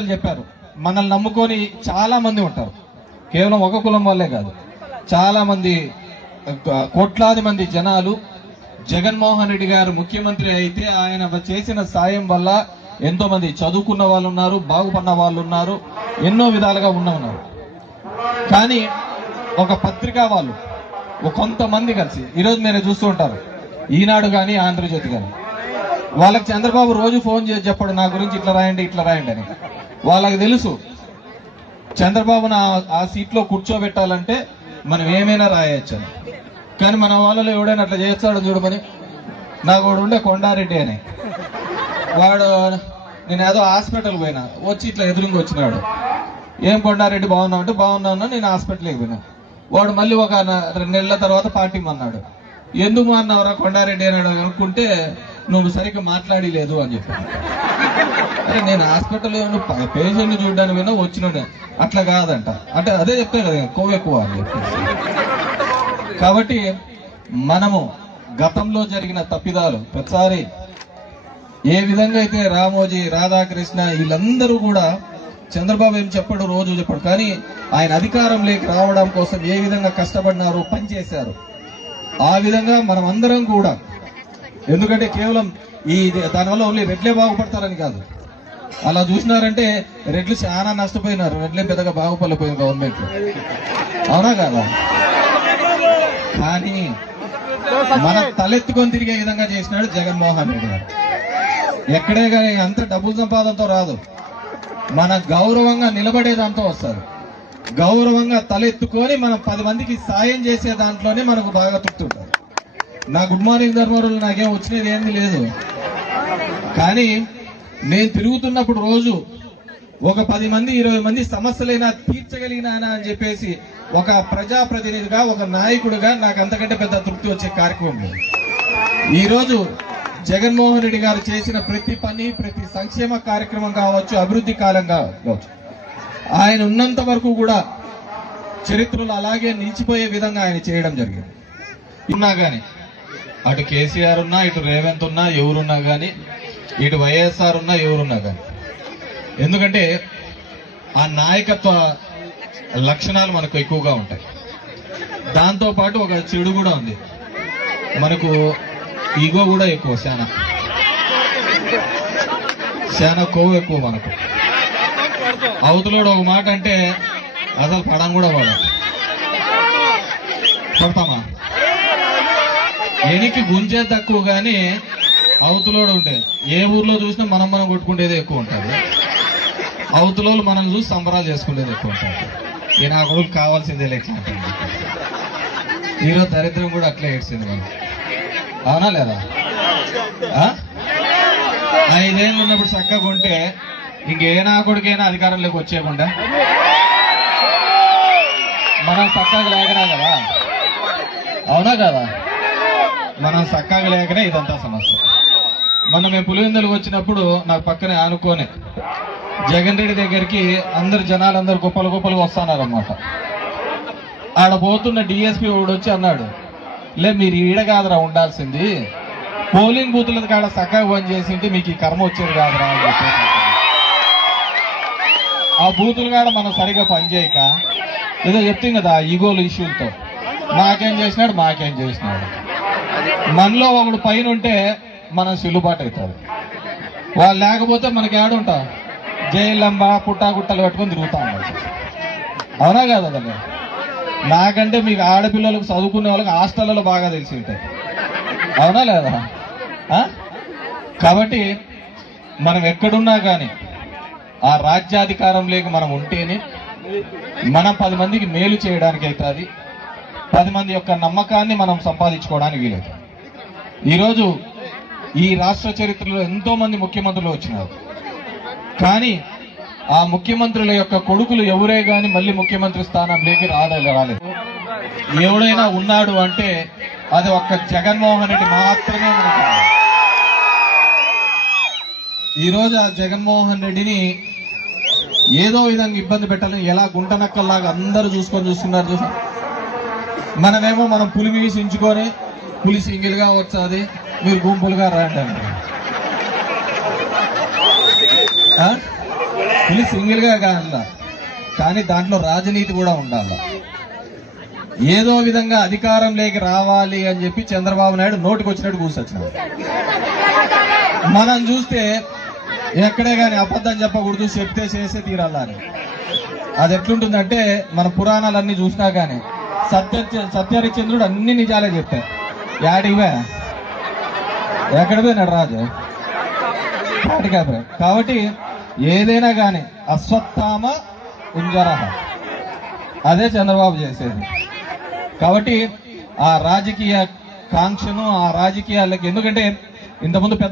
చెప్పారు మనల్ని నమ్ముకొని చాలా మంది ఉంటారు. కేవలం ఒక కులం వల్లే కాదు, చాలా మంది కోట్లాది మంది జనాలు జగన్మోహన్ రెడ్డి గారు ముఖ్యమంత్రి అయితే ఆయన చేసిన సాయం వల్ల ఎంతో మంది చదువుకున్న వాళ్ళు ఉన్నారు, బాగుపడిన వాళ్ళు ఉన్నారు, ఎన్నో విధాలుగా ఉన్నారు. కానీ ఒక పత్రికా వాళ్ళు కొంతమంది కలిసి ఈరోజు మీరు చూస్తూ ఉంటారు, ఈనాడు కానీ ఆంధ్రజ్యోతి కానీ, వాళ్ళకి చంద్రబాబు రోజు ఫోన్ చేసి చెప్పాడు నా గురించి ఇట్లా రాయండి ఇట్లా రాయండి అని. వాళ్ళకి తెలుసు చంద్రబాబును ఆ సీట్లో కూర్చోబెట్టాలంటే మనం ఏమైనా రాయొచ్చు అని. కానీ మన వాళ్ళలో ఎవడైనా అట్లా చేస్తాడో చూడమని. నాకు వాడు ఉండే కొండారెడ్డి అని, వాడు నేను ఏదో హాస్పిటల్ పోయినా వచ్చి ఇట్లా ఎదురుగా వచ్చినాడు, ఏం కొండారెడ్డి బాగున్నావు అంటే బాగున్నాను, నేను హాస్పిటల్కి పోయినా. వాడు మళ్ళీ ఒక 2 నెలల తర్వాత పార్టీ అన్నాడు. ఎందుకు అన్నావురా కొండారెడ్డి అన్నాడు అనుకుంటే నువ్వు సరిగ్గా మాట్లాడి లేదు అని చెప్పాను. అరే నేను హాస్పిటల్ పేషెంట్ చూడడానికి పోయినా వచ్చినాడు, అట్లా కాదంట అంటే అదే చెప్తాను కదా కొవ్వు ఎక్కువ అని చెప్పేసి. కాబట్టి మనము గతంలో జరిగిన తప్పిదాలు ప్రతిసారి ఏ విధంగా అయితే రామోజీ, రాధాకృష్ణ వీళ్ళందరూ కూడా చంద్రబాబు ఏం చెప్పాడు, రోజు చెప్పాడు, కానీ ఆయన అధికారంలోకి రావడం కోసం ఏ విధంగా కష్టపడినారు, పనిచేశారు, ఆ విధంగా మనం అందరం కూడా. ఎందుకంటే కేవలం దానివల్ల ఓన్లీ రెడ్లే బాగుపడతారని కాదు, అలా చూసినారంటే రెడ్లు చాలా నష్టపోయినారు, రెడ్లే పెద్దగా బాగుపడలేకపోయింది గవర్నమెంట్, అవునా కాదా? కానీ మన తలెత్తుకొని తిరిగే విధంగా చేసినాడు జగన్మోహన్ రెడ్డి గారు. ఎక్కడే కానీ అంత డబ్బుల సంపాదనతో రాదు, మన గౌరవంగా నిలబడేదాంతో వస్తారు. గౌరవంగా తలెత్తుకొని మనం 10 మందికి సాయం చేసే దాంట్లోనే మనకు బాగా తృప్తుంటారు. నా గుడ్ మార్నింగ్ ధర్మవరంలో నాకేం వచ్చినది ఏమీ లేదు, కానీ నేను తిరుగుతున్నప్పుడు రోజు ఒక 10 మంది 20 మంది సమస్యలైనా తీర్చగలిగినానా అని చెప్పేసి ఒక ప్రజాప్రతినిధిగా, ఒక నాయకుడిగా నాకు అంతకంటే పెద్ద తృప్తి వచ్చే కార్యక్రమం లేదు. ఈరోజు జగన్మోహన్ రెడ్డి గారు చేసిన ప్రతి పని, ప్రతి సంక్షేమ కార్యక్రమం కావచ్చు, అభివృద్ధి కాలంగా కావచ్చు, ఆయన ఉన్నంత వరకు కూడా చరిత్రలో అలాగే నిలిచిపోయే విధంగా ఆయన చేయడం జరిగింది. ఉన్నా కానీ అటు కేసీఆర్ ఉన్నా, ఇటు రేవంత్ ఉన్నా, ఎవరున్నా కానీ, ఇటు వైఎస్ఆర్ ఉన్నా, ఎవరున్నా కానీ, ఎందుకంటే ఆ నాయకత్వ లక్షణాలు మనకు ఎక్కువగా ఉంటాయి. దాంతోపాటు ఒక చెడు కూడా ఉంది, మనకు ఈగో కూడా ఎక్కువ, చాలా కొవ్వు ఎక్కువ మనకు. అవతలోడు ఒక మాట అంటే అసలు పడం కూడా పడతామా, ఎనికి గుంజే తక్కువ కానీ అవతలోడు ఉంటే ఏ ఊర్లో చూసినా మనం కొట్టుకునేది ఎక్కువ ఉంటుంది, అవతలోళ్ళు మనం చూసి సంబరాలు చేసుకునేది ఎక్కువ ఉంటుంది. ఈయన ఆ ఊరికి కావాల్సిందే ఎట్లా ఉంటుంది. ఈరోజు దరిద్రం కూడా అట్లా ఏడ్చింది మనం, అవునా లేదా? 5 ఏళ్ళు ఉన్నప్పుడు చక్కగా ఉంటే ఇంకే నా కొడుకైనా అధికారంలోకి వచ్చేయకుండా మనం చక్కగా లేకనా కదా, అవునా కదా? మనం చక్కగా లేకనే ఇదంతా సమస్య. మొన్న మేము పులివెందులకు వచ్చినప్పుడు నాకు పక్కనే ఆనుకొని జగన్ రెడ్డి దగ్గరికి జనాలందరూ గొప్పలుగా వస్తున్నారు అన్నమాట. ఆడ పోతున్న డిఎస్పీ వాడు వచ్చి అన్నాడు, లే మీరు ఈడ కాదురా ఉండాల్సింది, పోలింగ్ బూతుల కాడ చక్కగా పని చేసింటే మీకు ఈ కర్మ వచ్చేది కాదురా అని చెప్పేసి. ఆ బూతుల కాడ మనం సరిగా పనిచేయక ఏదో చెప్తాం కదా ఈగోలు ఇష్యూలతో, మాకేం చేసినాడు మనలో ఒకడు పైన ఉంటే మనం సిల్లుబాటు అవుతుంది. వాళ్ళు లేకపోతే మనకి ఏడుంటా జైలంబ పుట్టాగుట్టలు పెట్టుకొని తిరుగుతా ఉన్నారు, అవునా కాదు? అదే నాకంటే మీకు ఆడపిల్లలకు చదువుకునే వాళ్ళకి హాస్టల్లో బాగా తెలిసి ఉంటాయి, అవునా లేదా? కాబట్టి మనం ఎక్కడున్నా కానీ ఆ రాజ్యాధికారంలోకి మనం ఉంటేనే మనం 10 మందికి మేలు చేయడానికి అవుతుంది, 10 మంది యొక్క నమ్మకాన్ని మనం సంపాదించుకోవడానికి వీలేదు. ఈరోజు ఈ రాష్ట్ర చరిత్రలో ఎంతో మంది ముఖ్యమంత్రులు వచ్చినారు, కానీ ఆ ముఖ్యమంత్రుల యొక్క కొడుకులు ఎవరే గాని మళ్ళీ ముఖ్యమంత్రి స్థానంలోకి రాలేదు. ఎవడైనా ఉన్నాడు అంటే అది ఒక్క జగన్మోహన్ రెడ్డి మాత్రమే. ఈరోజు ఆ జగన్మోహన్ రెడ్డిని ఏదో విధంగా ఇబ్బంది పెట్టాలని ఎలా గుంటనక్కల్లాగా అందరూ చూస్తున్నారు చూసా. మనమేమో మనం పులి వీసించుకొని పులి సింగిల్ గా వచ్చాది, మీరు గుంపులుగా రాండి. పులి సింగిల్ గా కాదు, కానీ దాంట్లో రాజనీతి కూడా ఉండాలి. ఏదో విధంగా అధికారంలోకి రావాలి అని చెప్పి చంద్రబాబు నాయుడు నోటికి వచ్చినట్టు కూర్చొచ్చినాడు. మనం చూస్తే ఎక్కడే కానీ అబద్ధం చెప్పకూడదు, చెప్తే చేసే తీరాలని. అది ఎట్లుంటుందంటే మన పురాణాలన్నీ చూసినా కానీ సత్యహరిశ్చంద్రుడు అన్ని నిజాలే చెప్పారు. యాడివే ఎక్కడ పోయినాడు రాజు కాబట్టి ఏదైనా కానీ అశ్వత్థామ కుంజరహ అదే చంద్రబాబు చేసేది. కాబట్టి ఆ రాజకీయ కాంక్షను, ఆ రాజకీయాలకి, ఎందుకంటే ఇంతకుముందు పెద్ద